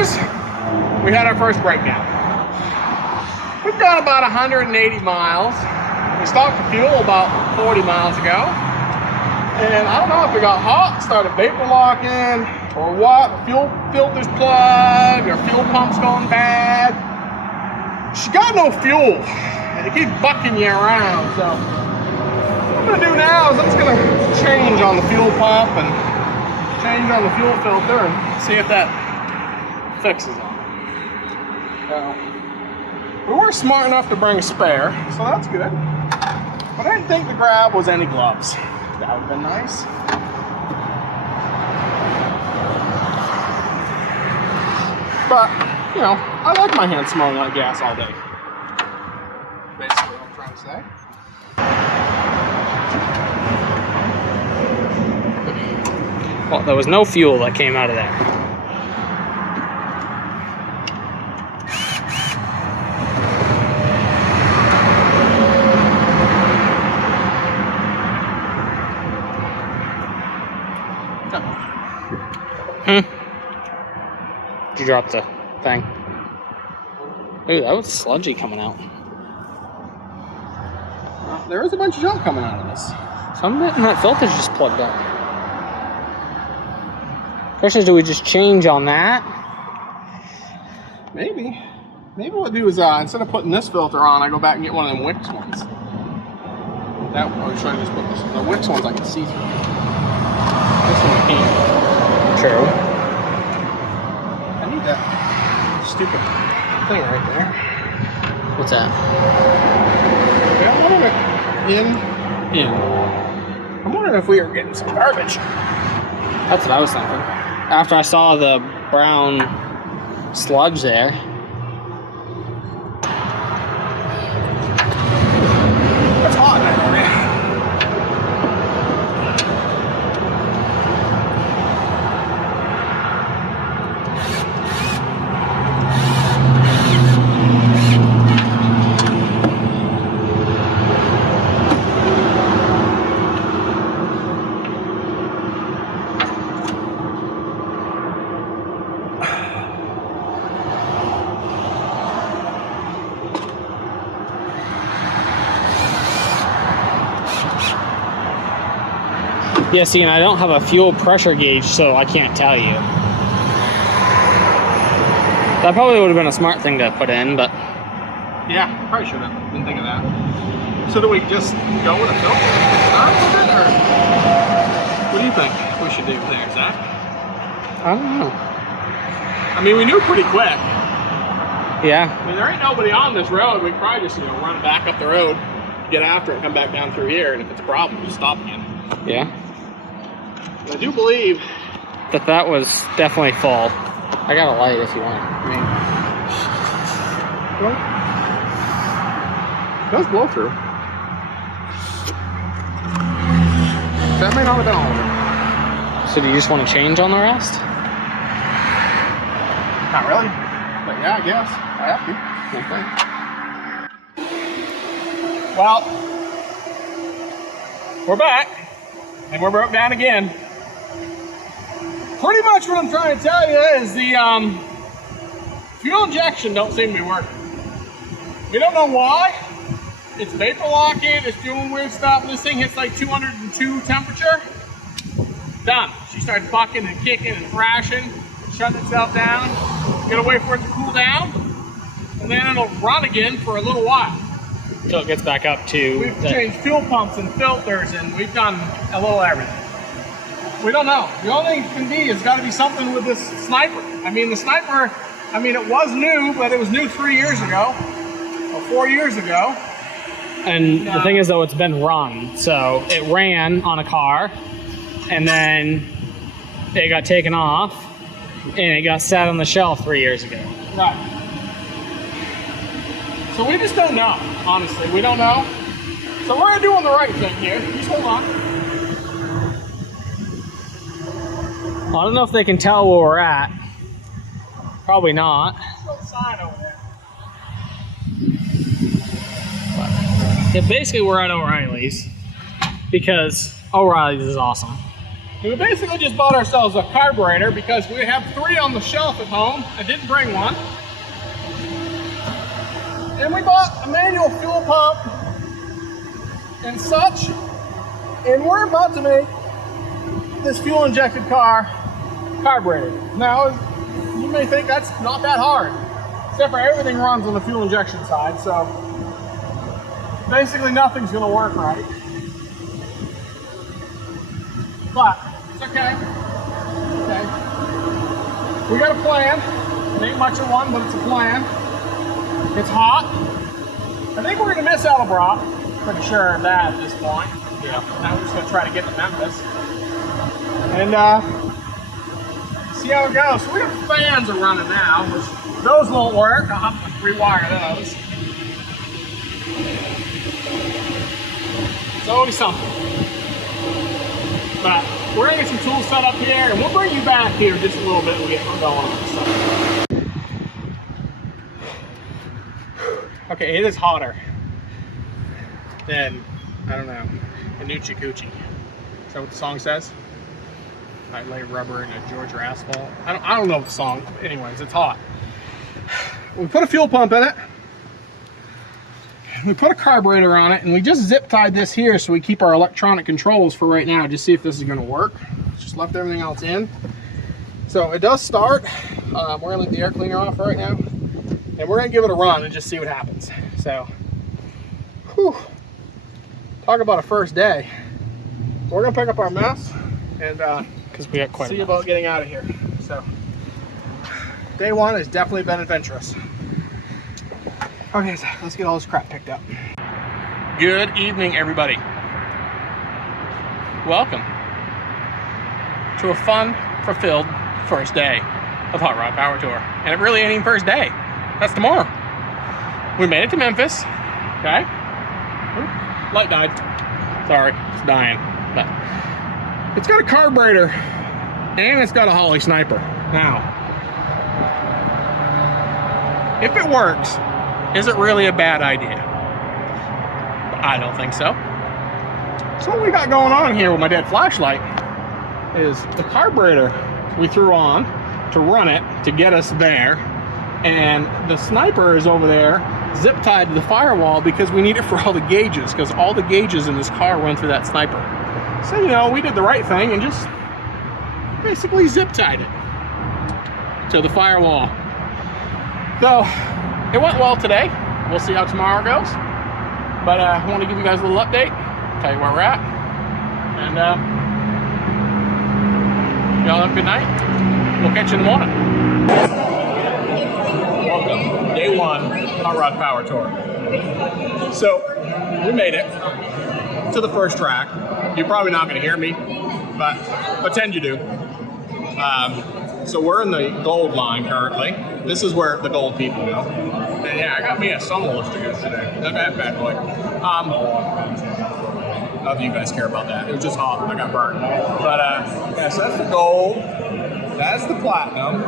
news, we had our first breakdown. We've gone about 180 miles. We stopped for fuel about 40 miles ago. And I don't know if it got hot, started vapor locking, or what. Fuel filter's plugged, or fuel pump's going bad. She got no fuel. And it keeps bucking you around. So what I'm gonna do now is I'm just gonna change on the fuel pump and change on the fuel filter and see if that fixes it. We were smart enough to bring a spare, so that's good. But I didn't think the grab was any gloves. That would have been nice. But, you know, I like my hands smelling like gas all day. Basically what I'm trying to say. Well, there was no fuel that came out of there. Did you drop the thing? Ooh, that was sludgy coming out. There is a bunch of junk coming out of this. Some of it in that filter's just plugged up. Question is, do we just change on that? Maybe. Maybe what I'll do is instead of putting this filter on, I go back and get one of them Wix ones. That one, I was trying to just put this, the Wix ones I can see through. This one I can't. True. I need that stupid thing right there. What's that? Yeah, I'm wondering if I'm wondering if we are getting some garbage. That's what I was thinking. After I saw the brown sludge there. It's hot, man. Yeah, see, and I don't have a fuel pressure gauge, so I can't tell you. That probably would have been a smart thing to put in, but... Yeah, probably should have. Didn't think of that. So do we just go with a filter? Start with it, or what do you think we should do there, Zach? I don't know. I mean, we knew pretty quick. Yeah. I mean, there ain't nobody on this road. We probably just, run back up the road, get after it, and come back down through here, and if it's a problem, just stop again. Yeah. I do believe that was definitely full. I got a light if you want. I mean, well, it does blow through. That may not have been all of it. So do you just want to change on the rest? Not really. But yeah, I guess. I have to. Okay. Well, we're back. And we're broke down again. Pretty much what I'm trying to tell you is the fuel injection don't seem to be working. We don't know why. It's vapor locking, it's doing weird stuff. This thing hits like 202 temperature. Done. She starts bucking and kicking and thrashing, shutting itself down. Gotta wait for it to cool down, and then it'll run again for a little while. Until it gets back up to... We've changed fuel pumps and filters, and we've done a little everything. We don't know. The only thing can be, it's got to be something with this sniper. I mean, the sniper, it was new, but it was new 3 years ago, or 4 years ago. And the thing is, though, it's been run. So it ran on a car, and then it got taken off, and it got sat on the shelf 3 years ago. Right. So we just don't know, honestly. We don't know. So we're doing the right thing here. Just hold on. I don't know if they can tell where we're at. Probably not. There's a sign over there. Yeah, basically we're at O'Reilly's because O'Reilly's is awesome. We basically just bought ourselves a carburetor because we have 3 on the shelf at home. I didn't bring one. And we bought a manual fuel pump and such. And we're about to make this fuel injected car carbureted. Now, you may think that's not that hard, except for everything runs on the fuel injection side, so basically nothing's gonna work right. But it's okay. Okay. We got a plan. It ain't much of one, but it's a plan. It's hot. I think we're gonna miss Elbrock. Pretty sure of that at this point. Yeah. Now we're just gonna try to get to Memphis. And see how it goes. So we got fans are running now, which those won't work. I'll have to rewire those. It's always something. But we're gonna get some tools set up here, and we'll bring you back here just a little bit when we get going on this stuff. Okay, it is hotter than, I don't know, a Noochie Coochie. Is that what the song says? I lay rubber in a Georgia asphalt. I don't know the song. Anyways, it's hot. We put a fuel pump in it. We put a carburetor on it, and we just zip tied this here so we keep our electronic controls for right now. Just see if this is going to work. Just left everything else in. So it does start. We're going to leave the air cleaner off right now, and we're going to give it a run and just see what happens. So, whew, talk about a first day. We're going to pick up our mess and Because we got quite see a about getting out of here. So, day one has definitely been adventurous. Okay, Zach, let's get all this crap picked up. Good evening, everybody. Welcome to a fun, fulfilled first day of Hot Rod Power Tour. And it really ain't even first day. That's tomorrow. We made it to Memphis. Okay. Oop, light died. Sorry, it's dying. But it's got a carburetor and it's got a Holly sniper. Now, if it works, is it really a bad idea? I don't think so. So what we got going on here with my dead flashlight is the carburetor we threw on to run it to get us there, and the sniper is over there zip tied to the firewall because we need it for all the gauges, because all the gauges in this car run through that sniper. So, you know, we did the right thing and just basically zip tied it to the firewall. So it went well today. We'll see how tomorrow goes. But I want to give you guys a little update, tell you where we're at, and y'all have a good night. We'll catch you in the morning. Welcome, day one, Hot Rod Power Tour. So we made it to the first track. You're probably not going to hear me, but pretend you do. So we're in the gold line currently. This is where the gold people go. And yeah, I got me a soloist to go today. Not that bad boy. None of you guys care about that. It was just hot. I got burnt. But yeah, so that's the gold. That's the platinum.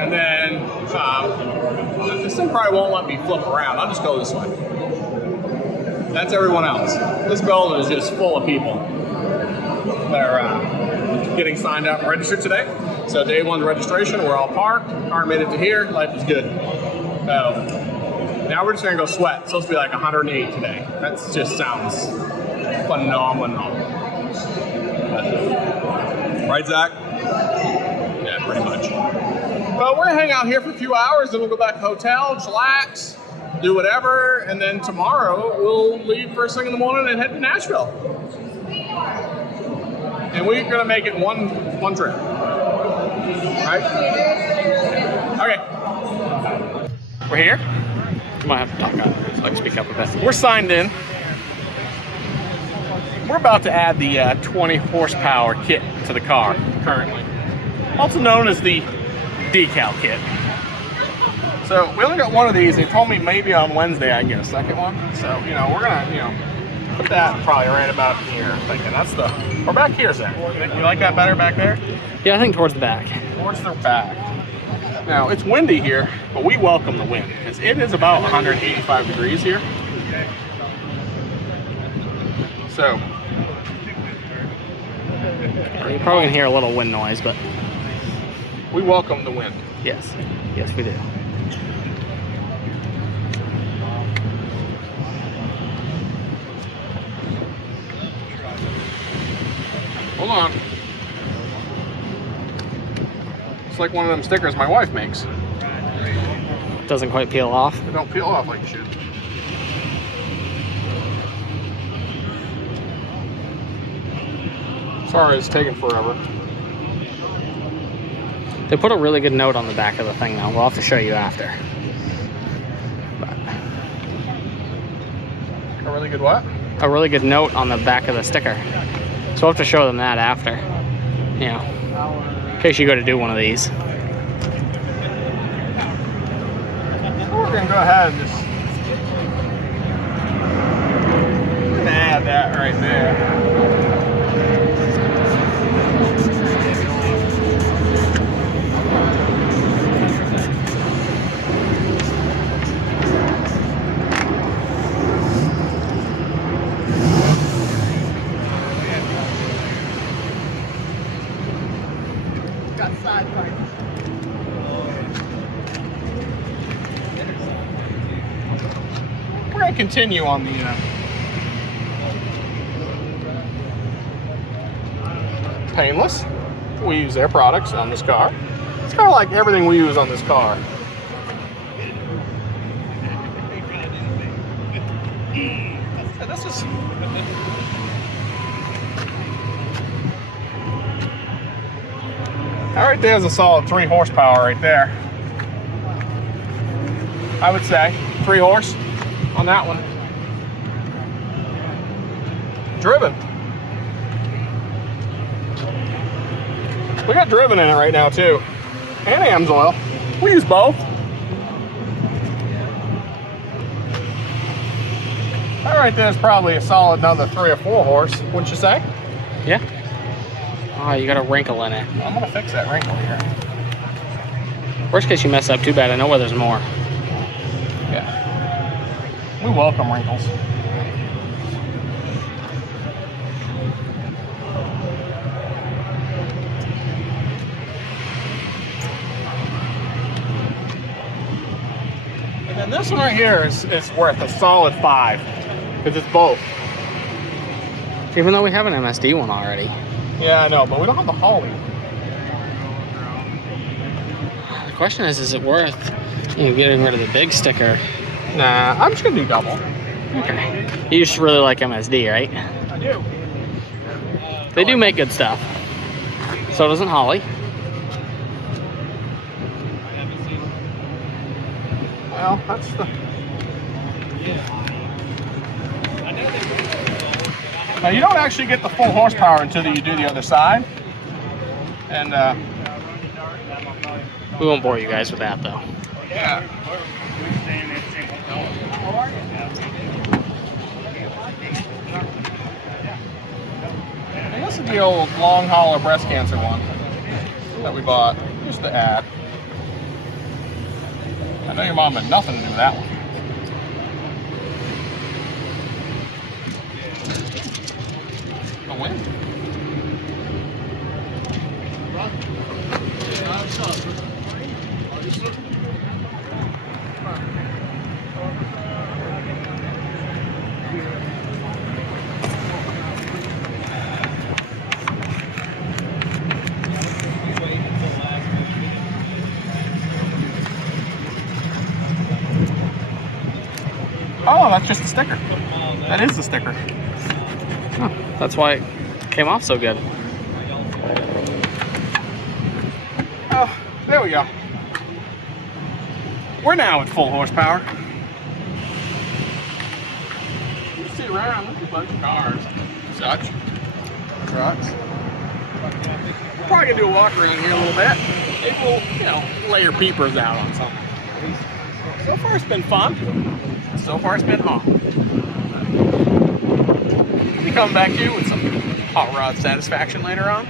And then this thing probably won't let me flip around. I'll just go this way. That's everyone else. This building is just full of people that are getting signed up and registered today. So day one registration, we're all parked. Car made it to here. Life is good. Now we're just gonna go sweat. It's supposed to be like 108 today. That just sounds phenomenal. Right, Zach? Yeah, pretty much. Well, we're gonna hang out here for a few hours, then we'll go back to the hotel, chillax, do whatever, and then tomorrow we'll leave first thing in the morning and head to Nashville. And we're gonna make it one trip. Right? Okay. We're here. You might have to talk out so I can speak up a bit. We're signed in. We're about to add the 20 horsepower kit to the car currently, also known as the decal kit. So we only got one of these. They told me maybe on Wednesday I can get a second one. So, you know, we're gonna, put that probably right about here. I'm thinking that's the, or back here, Zach. You like that better back there? Yeah, I think towards the back. Towards the back. Now, it's windy here, but we welcome the wind, because it is about 185 degrees here. So, You're probably gonna hear a little wind noise, but We welcome the wind. yes, yes we do. Hold on. It's like one of them stickers my wife makes. Doesn't quite peel off. They don't peel off like it should. Sorry, it's taking forever. They put a really good note on the back of the thing though. We'll have to show you after. But A really good what? a really good note on the back of the sticker. So we'll have to show them that after. You know, in case you go to do one of these. We're gonna go ahead and just add that right there. Got side parts. We're going to continue on the painless. We use their products on this car. It's kind of like everything we use on this car. And this is that right there is a solid 3 horsepower right there. I would say 3 horse on that one. Driven. We got driven in it right now too. And AMSOIL. We use both. That right there is probably a solid another 3 or 4 horse, wouldn't you say? Yeah. Oh, you got a wrinkle in it. I'm gonna fix that wrinkle here. Worst case you mess up, too bad. I know where there's more. Yeah. We welcome wrinkles. And then this one right here is worth a solid 5. Because it's both. Even though we have an MSD one already. Yeah, I know, but we don't have the Holly. The question is it worth getting rid of the big sticker? Nah, I'm just gonna do double. Okay. You just really like MSD, right? I do. They do make good stuff. So doesn't Holly. Well, that's the... Now, you don't actually get the full horsepower until you do the other side. And, We won't bore you guys with that, though. yeah. And this is the old long hauler breast cancer one that we bought, just to add. I know your mom had nothing to do with that one. The wind. Oh, that's just a sticker. That is the sticker. Huh, that's why it came off so good. Oh, there we go. We're now at full horsepower. You see around, there's a bunch of cars. Such. Trucks. We're probably gonna do a walk around here a little bit. Maybe we'll, lay your peepers out on something. So far it's been fun. So far it's been hot. We'll be coming back to you with some hot rod satisfaction later on.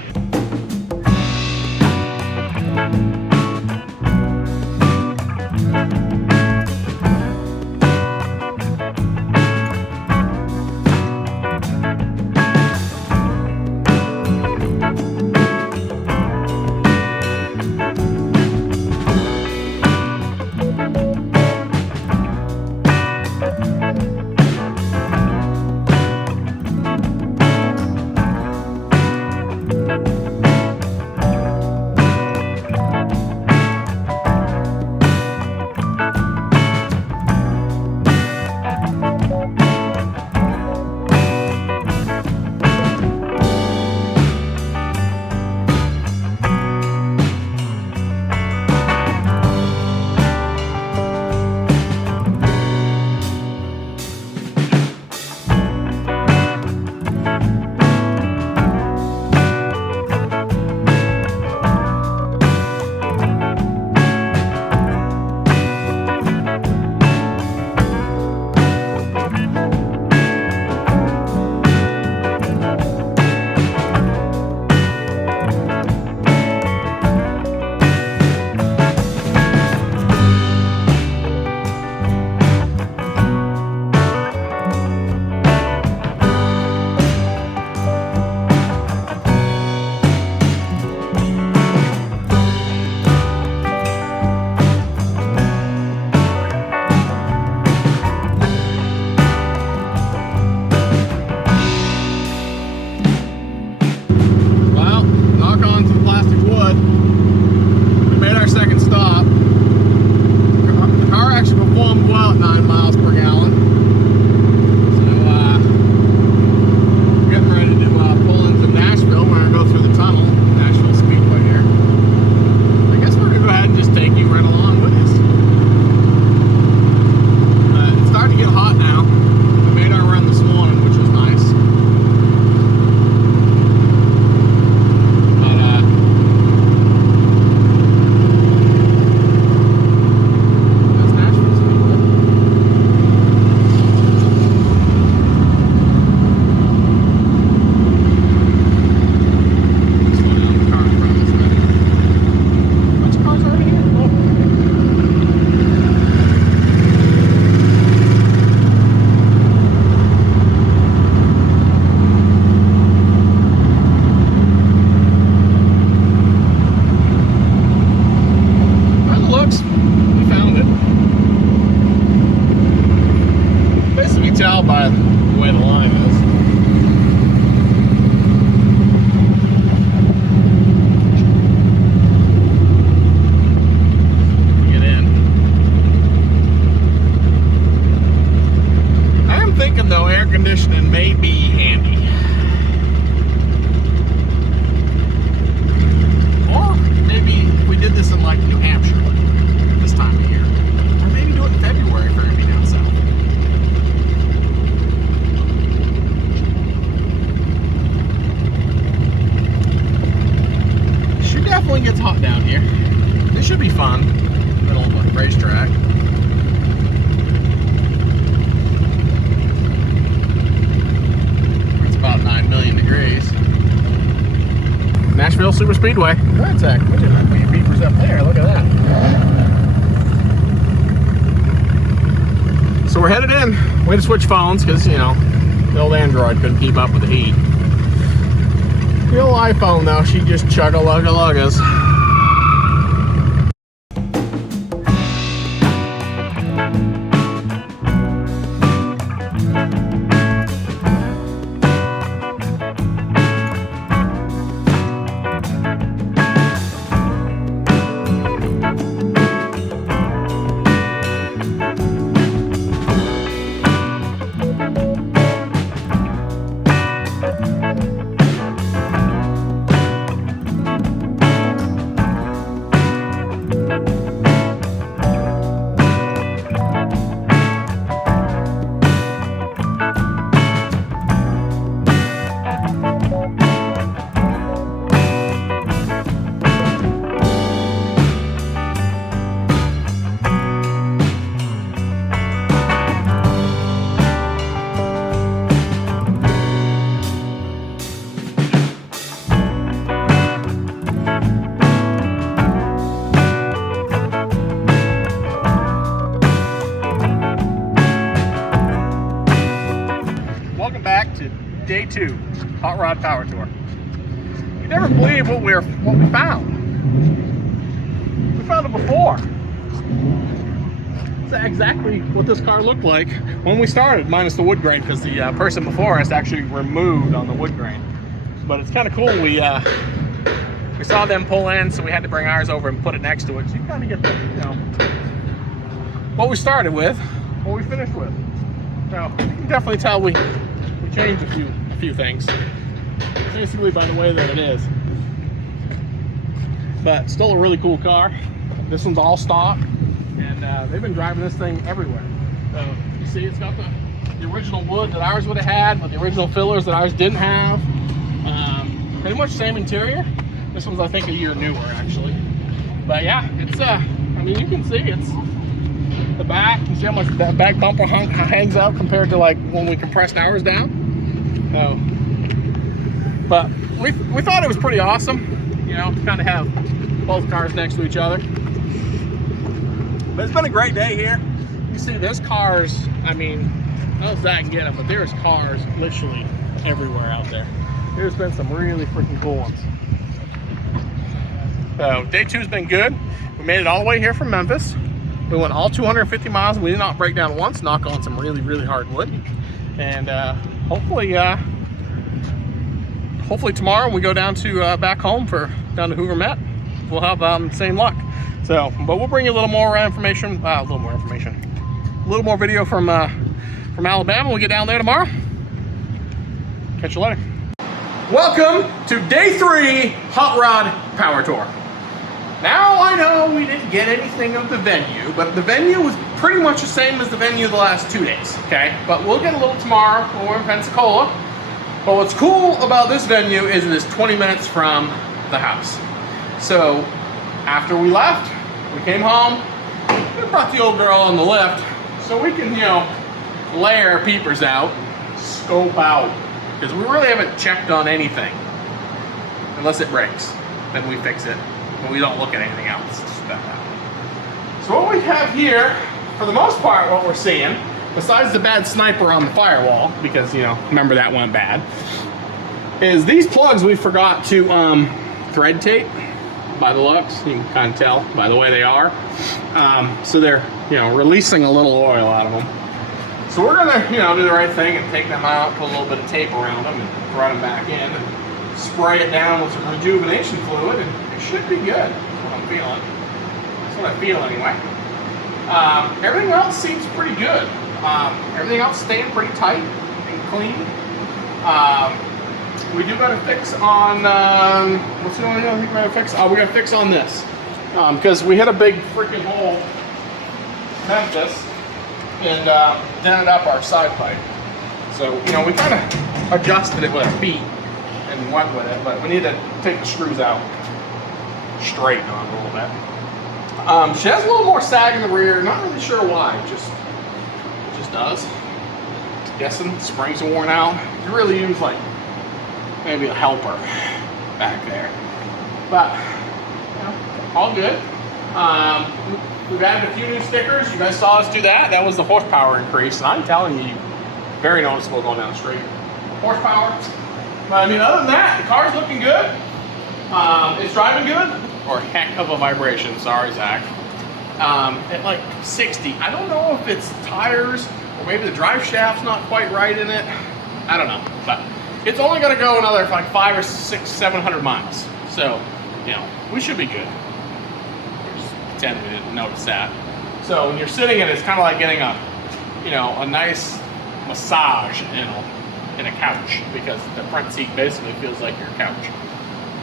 tell by the way the line is. Get in. I am thinking though, air conditioning may be handy. Or maybe if we did this in like New Hampshire this time of year. Or maybe do it in February for everybody down south. Sure definitely gets hot down here. This should be fun. Middle of a racetrack. It's about 9 million degrees. Nashville Super Speedway. That's a beepers up there. Look at that. So we're headed in. We had to switch phones because, you know, the old Android couldn't keep up with the heat. The old iPhone, though, she just chugga-lugga-luggas. Back to day 2, Hot Rod Power Tour. You never believe what we found. We found it before. It's exactly what this car looked like when we started, minus the wood grain, because the person before us actually removed on the wood grain. But it's kind of cool. We saw them pull in, so we had to bring ours over and put it next to it. So you kind of get the, you know, what we started with, what we finished with. So you can definitely tell we changed a few things, basically by the way that it is. But still a really cool car. This one's all stock, and they've been driving this thing everywhere. So you see, it's got the original wood that ours would have had, with the original fillers that ours didn't have. Pretty much same interior. This one's, I think, a year newer actually. But yeah, it's I mean, you can see it's the back. You see how much that back bumper hangs out compared to like when we compressed ours down. So, but we thought it was pretty awesome, you know, to kind of have both cars next to each other. But it's been a great day here. You see, there's cars. I mean, not as I can get them, but there's cars literally everywhere out there. There's been some really freaking cool ones. So day 2's been good. We made it all the way here from Memphis. We went all 250 miles. We did not break down once, knock on some really, really hard wood. And hopefully tomorrow when we go down to back home down to Hoover Met, we'll have same luck. So, but we'll bring you a little more information, a little more video from Alabama. We'll get down there tomorrow. Catch you later. Welcome to day 3 Hot Rod Power Tour. Now I know we didn't get anything of the venue, but the venue was pretty much the same as the venue the last 2 days, okay? But we'll get a little tomorrow when we're in Pensacola. But what's cool about this venue is it is 20 minutes from the house. So after we left, we came home, we brought the old girl on the lift so we can, you know, lay our peepers out, scope out, because we really haven't checked on anything. Unless it breaks, then we fix it. But we don't look at anything else. Just that. So what we have here, for the most part, what we're seeing, besides the bad sniper on the firewall, because, you know, remember that went bad, is these plugs we forgot to thread tape. By the looks, you can kind of tell by the way they are. So they're, you know, releasing a little oil out of them. So we're gonna, you know, do the right thing and take them out, put a little bit of tape around them, and throw them back in, and spray it down with some rejuvenation fluid, and it should be good. That's what I'm feeling. That's what I feel anyway. Everything else seems pretty good. Everything else staying pretty tight and clean. We do got to fix on, what's the only other thing we got to fix? Oh, we got to fix on this. Because we hit a big freaking hole, Memphis, and dented up our side pipe. So, you know, we kind of adjusted it with our feet and went with it, but we need to take the screws out, straighten on a little bit. She has a little more sag in the rear, not really sure why, it just does. Guessing springs are worn out. You really use like maybe a helper back there, but you know, all good. We've added a few new stickers. You guys saw us do that. That was the horsepower increase, and I'm telling you, very noticeable going down the street. Horsepower. But I mean, other than that, the car's looking good. It's driving good. Or heck of a vibration. Sorry, Zach. At like 60. I don't know if it's tires or maybe the drive shaft's not quite right in it. I don't know, but it's only going to go another like 500 or 600, 700 miles. So, you know, we should be good. Just pretend we didn't notice that. So when you're sitting in it, it's kind of like getting a, you know, a nice massage in a couch, because the front seat basically feels like your couch.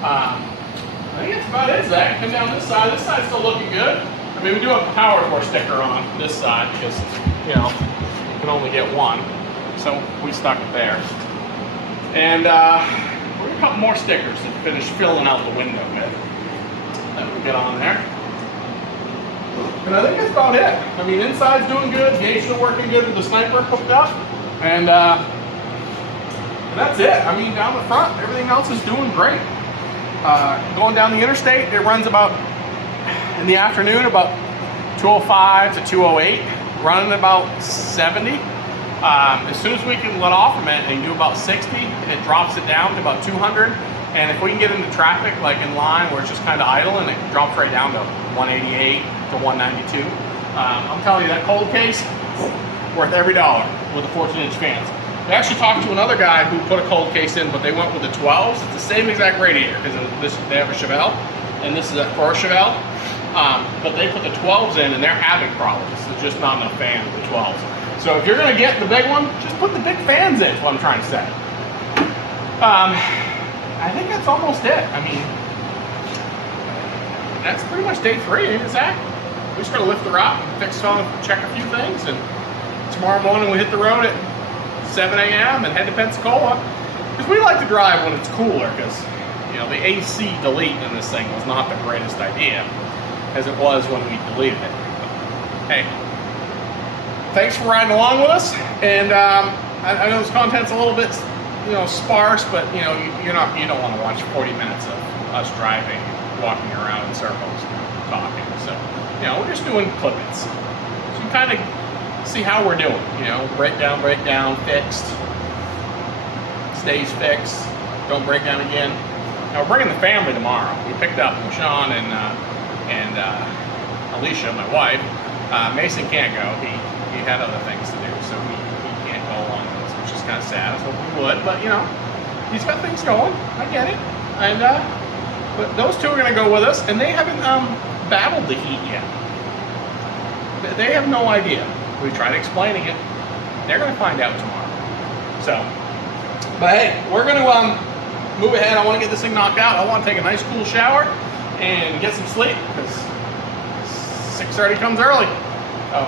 I think that's about it, Zach. Come down this side. This side's still looking good. I mean, we do have a power core sticker on this side because, you know, you can only get one. So we stuck it there. And we're a couple more stickers to finish filling out the window with. That we'll get on there. And I think that's about it. I mean, inside's doing good. Gate's still working good with the sniper hooked up. And that's it. I mean, down the front, everything else is doing great. Going down the interstate, it runs about, in the afternoon, about 205 to 208, running about 70. As soon as we can let off from it and do about 60, it drops it down to about 200. And if we can get into traffic, like in line where it's just kind of idle, and it drops right down to 188 to 192. I'm telling you, that cold case, worth every dollar with the 14-inch fans. I actually talked to another guy who put a cold case in, but they went with the 12s. It's the same exact radiator, because they have a Chevelle, and this is for a Chevelle. But they put the 12s in, and they're having problems. There's just not enough fans with the 12s. So if you're going to get the big one, just put the big fans in, is what I'm trying to say. I think that's almost it. I mean, that's pretty much day 3, ain't it, Zach? We just got to lift her up, fix some, check a few things, and tomorrow morning we hit the road at 7 a.m. and head to Pensacola, because we like to drive when it's cooler, because, you know, the AC delete in this thing was not the greatest idea as it was when we deleted it. But, hey, thanks for riding along with us, and I know this content's a little bit, you know, sparse, but you know, you don't want to watch 40 minutes of us driving, walking around in circles, talking. So, you know, we're just doing clippings. So you kind of see how we're doing, you know, breakdown, fixed, stays fixed, don't break down again. Now we're bringing the family tomorrow. We picked up Sean and Alicia, my wife. Mason can't go. He had other things to do, so he can't go along with us, which is kind of sad. I hope we would, but you know, he's got things going. I get it. And but those two are going to go with us, and they haven't battled the heat yet. They have no idea. We tried explaining it. They're going to find out tomorrow. So, but hey, we're going to move ahead. I want to get this thing knocked out. I want to take a nice cool shower and get some sleep, because 6:30 comes early. So,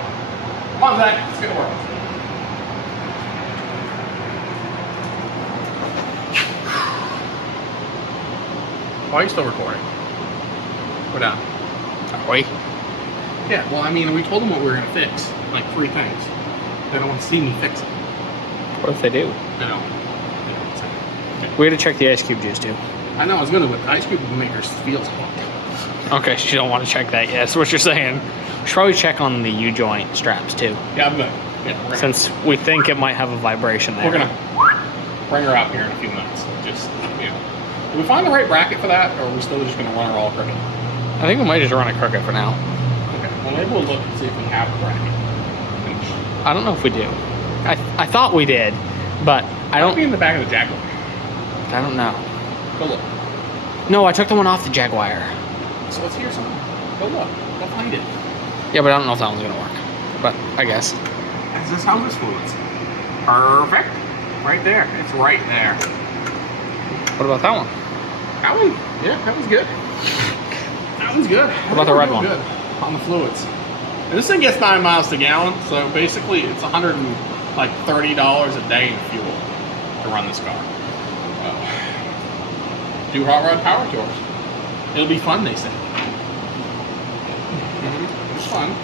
come on, Zach. Let's get to work. Why are you still recording? We're done. Are we? Yeah, well, I mean, we told them what we were going to fix, like 3 things. They don't want to see me fix it. What if they do? They don't. We got to check the ice cube juice too. I know, I was going to, but ice cube makers feels hooked. Okay, so you don't want to check that yet. That's what you're saying. We should probably check on the U-joint straps too. Yeah, I'm good. Yeah, since we think it might have a vibration there. We're going to bring her out here in a few minutes. Just, you know. Did we find the right bracket for that, or are we still just going to run her all crooked? I think we might just run it crooked for now. Okay, well maybe we'll look and see if we have a bracket. I don't know if we do. I thought we did, but I Might be don't. in the back of the Jaguar. I don't know. Go look. No, I took the one off the Jaguar. So let's hear something. Go look. Go find it. Yeah, but I don't know if that one's gonna work. But I guess. Is this hoses fluids? Perfect. Right there. It's right there. What about that one? That one, yeah, that was good. That one's good. What about the red one? Good on the fluids. And this thing gets 9 miles to gallon, so basically it's $130 a day in fuel to run this car. Do hot rod power tours. It'll be fun, they say. It's fun.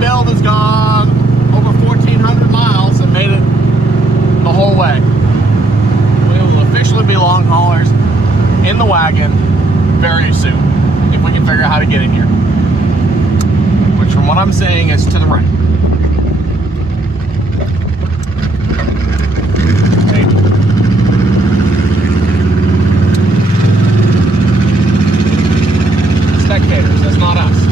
Build has gone over 1,400 miles and made it the whole way. We will officially be long haulers in the wagon very soon, if we can figure out how to get in here. Which, from what I'm saying, is to the right. Spectators, that's not us.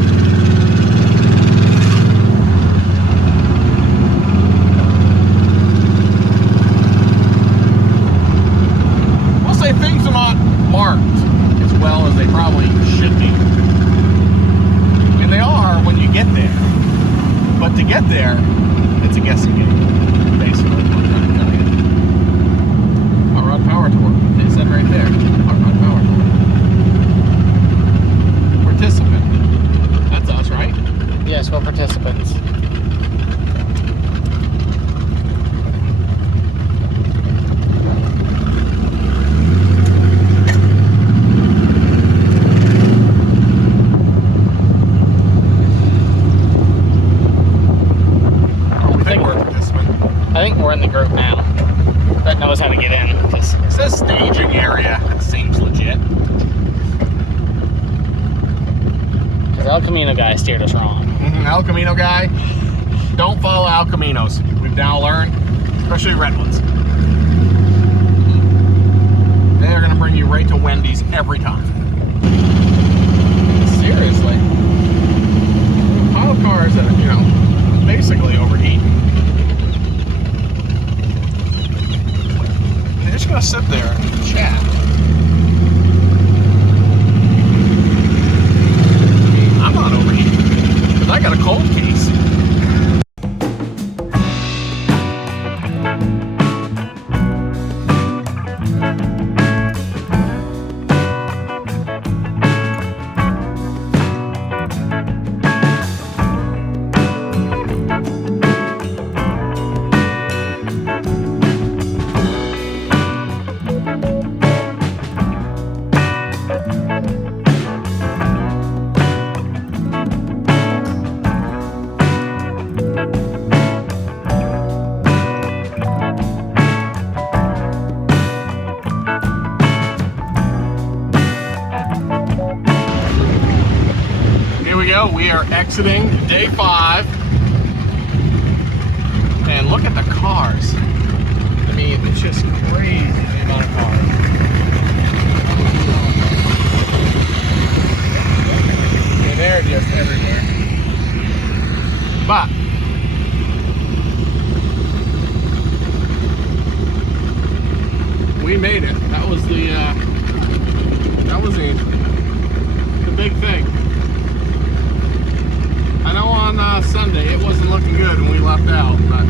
Things are not marked as well as they probably should be. And they are when you get there. But to get there, it's a guessing game, basically, what I'm trying to tell you. Hot rod power tour. They said right there. Hot rod power tour. Participant. That's us, right? Yes, we're participants. I think we're in the group now that knows how to get in. It says staging area. It seems legit. Because El Camino guy steered us wrong. El Camino guy, don't follow El Caminos. We've now learned, especially red ones. They're going to bring you right to Wendy's every time. Seriously. A pile of cars that are, basically overheat. They're just gonna sit there and chat. I'm not overheating because I got a cold case. We are exiting day 5, and look at the cars. I mean, it's just crazy the amount of cars. we made it. That was the big thing. I know on Sunday it wasn't looking good when we left out, but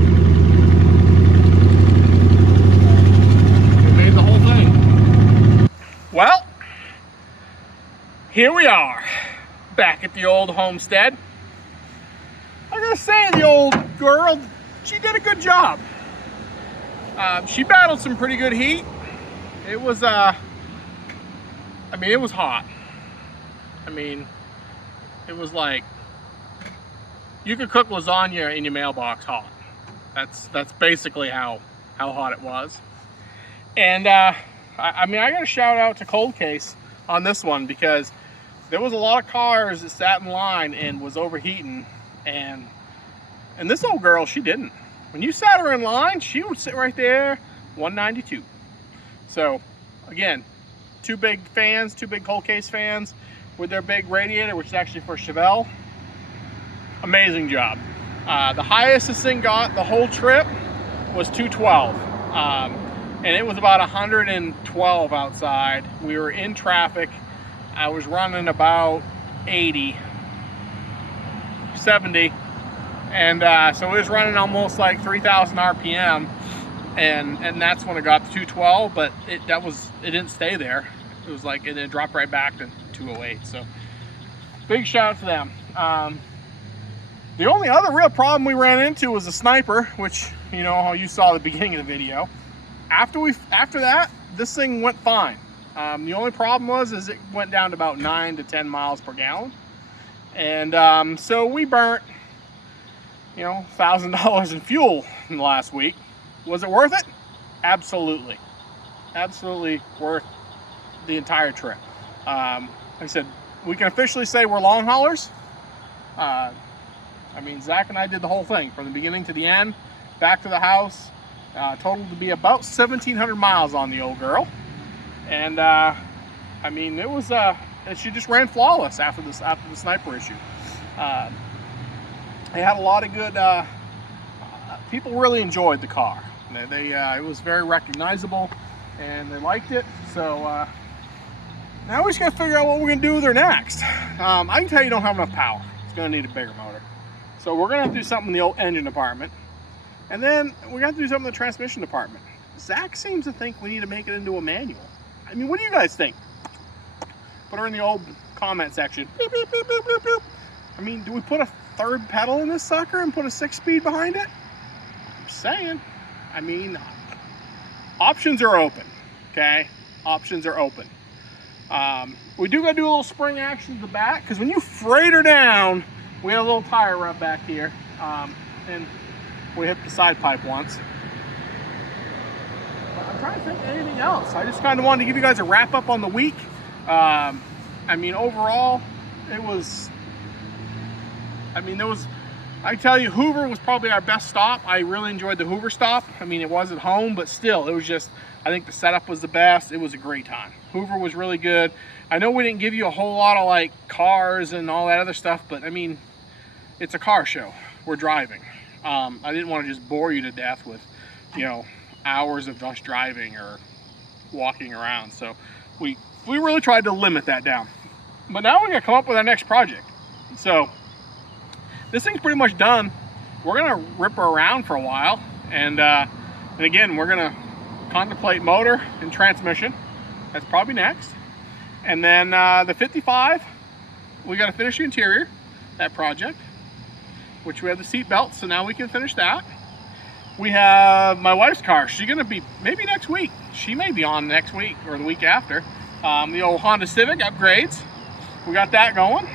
we made the whole thing. Well, here we are, back at the old homestead. I gotta say, the old girl, she did a good job. She battled some pretty good heat. It was, I mean, it was hot. I mean, it was like, you could cook lasagna in your mailbox hot. That's basically how hot it was. And I mean, I gotta shout out to Cold Case on this one, because there was a lot of cars that sat in line and was overheating, and this old girl, she didn't. When you sat her in line, she would sit right there, 192. So again, two big Cold Case fans with their big radiator, which is actually for Chevelle. Amazing job. The highest this thing got the whole trip was 212. And it was about 112 outside. We were in traffic. I was running about 80, 70. And so it was running almost like 3,000 RPM. And that's when it got to 212, but it didn't stay there. It was like, it dropped right back to 208. So big shout out to them. The only other real problem we ran into was a sniper, which, you know, how you saw at the beginning of the video. After that, this thing went fine. The only problem is it went down to about 9 to 10 miles per gallon. And so we burnt, you know, $1,000 in fuel in the last week. Was it worth it? Absolutely. Absolutely worth the entire trip. Like I said, we can officially say we're long haulers. I mean, Zach and I did the whole thing from the beginning to the end, back to the house. Total to be about 1,700 miles on the old girl. And I mean, it was she just ran flawless after the sniper issue. They had a lot of good people really enjoyed the car. It was very recognizable, and they liked it. So now we just gotta figure out what we're gonna do with her next. I can tell you don't have enough power. It's gonna need a bigger motor. So we're gonna have to do something in the old engine department. And then we got to do something in the transmission department. Zach seems to think we need to make it into a manual. I mean, what do you guys think? Put her in the old comment section. Beep, beep, beep, beep, beep, beep. I mean, do we put a third pedal in this sucker and put a 6-speed behind it? I'm saying. I mean, options are open, okay? Options are open. We do got to do a little spring action to the back, because when you freight her down, we have a little tire rub back here. And we hit the side pipe once. But I'm trying to think of anything else. I just kind of wanted to give you guys a wrap up on the week. I mean, overall, it was, I tell you, Hoover was probably our best stop. I really enjoyed the Hoover stop. I mean, it was at home, but still, it was just, I think the setup was the best. It was a great time. Hoover was really good. I know we didn't give you a whole lot of like cars and all that other stuff, but I mean, it's a car show. We're driving. I didn't want to just bore you to death with, you know, hours of us driving or walking around. So we really tried to limit that down. But now we're gonna come up with our next project. So this thing's pretty much done. We're gonna rip her around for a while, and again, we're gonna contemplate motor and transmission. That's probably next. And then the 55, we gotta finish the interior, that project, which we have the seat belts, so now we can finish that. We have my wife's car. She's gonna be maybe next week. She may be on next week or the week after. The old Honda Civic upgrades. We got that going.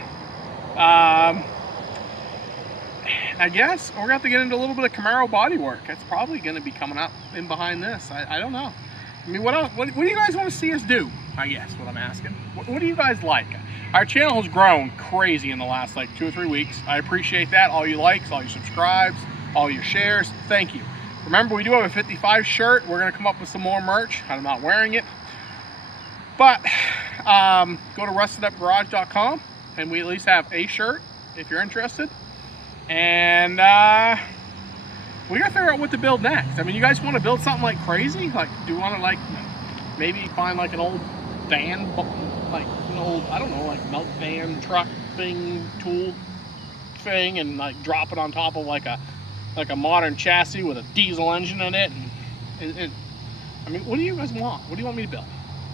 I guess we're gonna have to get into a little bit of Camaro body work. That's probably gonna be coming up in behind this. I don't know. I mean, what else? What do you guys want to see us do? I guess what I'm asking. What do you guys like? Our channel has grown crazy in the last like 2 or 3 weeks. I appreciate that. All your likes, all your subscribes, all your shares. Thank you. Remember, we do have a 55 shirt. We're gonna come up with some more merch. I'm not wearing it, but go to rustedupgarage.com and we at least have a shirt if you're interested. And we gotta figure out what to build next. I mean, you guys want to build something like crazy? Like, do you want to like maybe find like an old van, like an old, I don't know, like milk van truck thing, tool thing, and like drop it on top of like a modern chassis with a diesel engine in it. And I mean, what do you guys want? What do you want me to build?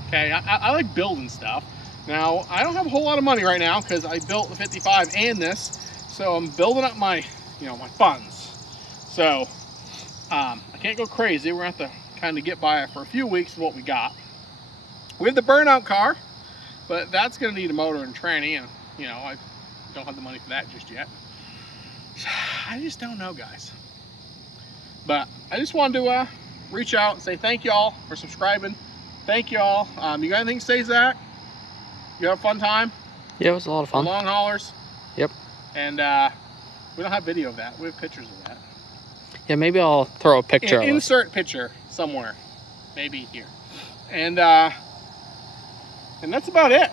Okay, I like building stuff. Now, I don't have a whole lot of money right now because I built the 55 and this, so I'm building up my, you know, my funds. So I can't go crazy. We're gonna have to kind of get by for a few weeks with what we got. We have the burnout car, but that's gonna need a motor and tranny, and you know, I don't have the money for that just yet. I just don't know, guys. But I just wanted to reach out and say thank y'all for subscribing. Thank y'all. You got anything to say, Zach? You have a fun time? Yeah, it was a lot of fun. The long haulers? Yep. And we don't have video of that. We have pictures of that. Yeah, maybe I'll throw a picture of it. Insert picture somewhere. Maybe here. And that's about it.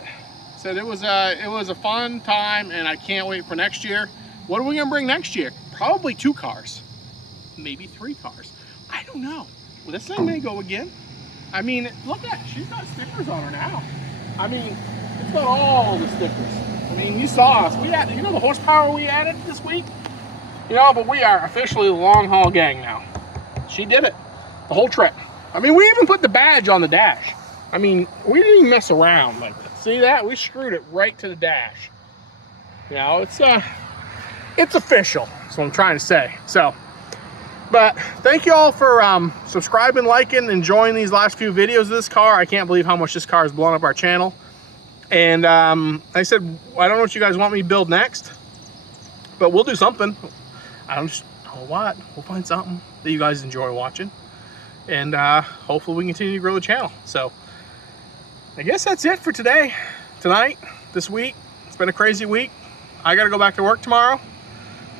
So it was a fun time, and I can't wait for next year. What are we gonna bring next year? Probably 2 cars, maybe 3 cars. I don't know. Well, this thing may go again. I mean, look at, she's got stickers on her now. I mean, it's got all the stickers. I mean, you saw us. We had, you know, the horsepower we added this week. You know, but we are officially the long haul gang now. She did it, the whole trip. I mean, we even put the badge on the dash. I mean, we didn't even mess around like that. See that? We screwed it right to the dash. You know, it's official. That's what I'm trying to say. So, but thank you all for subscribing, liking, enjoying these last few videos of this car. I can't believe how much this car has blown up our channel. And like I said, I don't know what you guys want me to build next, but we'll do something. I don't know what. We'll find something that you guys enjoy watching. And hopefully we can continue to grow the channel. So I guess that's it for today, tonight, this week. It's been a crazy week. I got to go back to work tomorrow.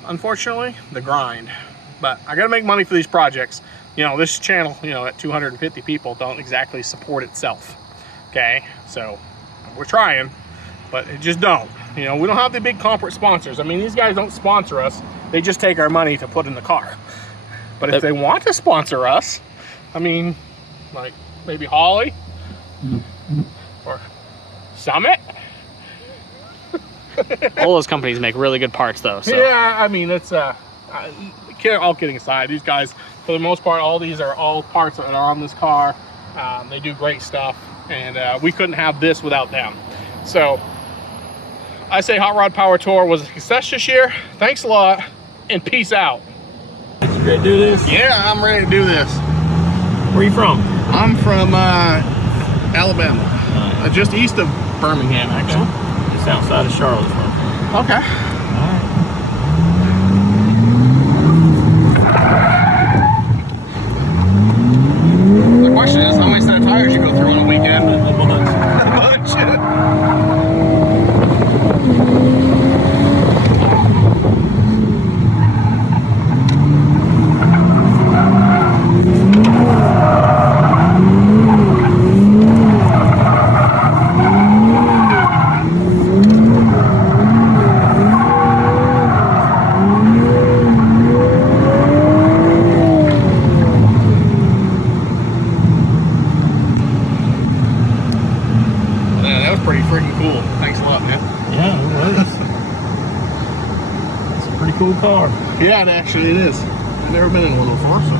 Unfortunately, the grind. But I got to make money for these projects. You know, this channel, you know, at 250 people don't exactly support itself. Okay, so we're trying, but it just don't. You know, we don't have the big corporate sponsors. I mean, these guys don't sponsor us. They just take our money to put in the car. But if they want to sponsor us, I mean, like maybe Holly or Summit. All those companies make really good parts, though. So. Yeah, I mean, it's all kidding aside, these guys, for the most part, all these are all parts that are on this car. They do great stuff, and we couldn't have this without them. So I say Hot Rod Power Tour was a success this year. Thanks a lot, and peace out. You ready to do this? Yeah, I'm ready to do this. Where are you from? I'm from Alabama, just east of Birmingham, actually. Just outside of Charlottesville. Okay. The question is, how many set of tires you go through on a weekend? A bunch. Pretty freaking cool. Thanks a lot, man. Yeah, it was. It's a pretty cool car. Yeah, it is. I've never been in one before, so.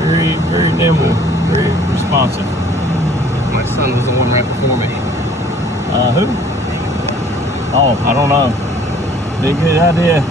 Very, very nimble. Very responsive. My son was the one right before me. Who? Oh, I don't know. Be a good idea.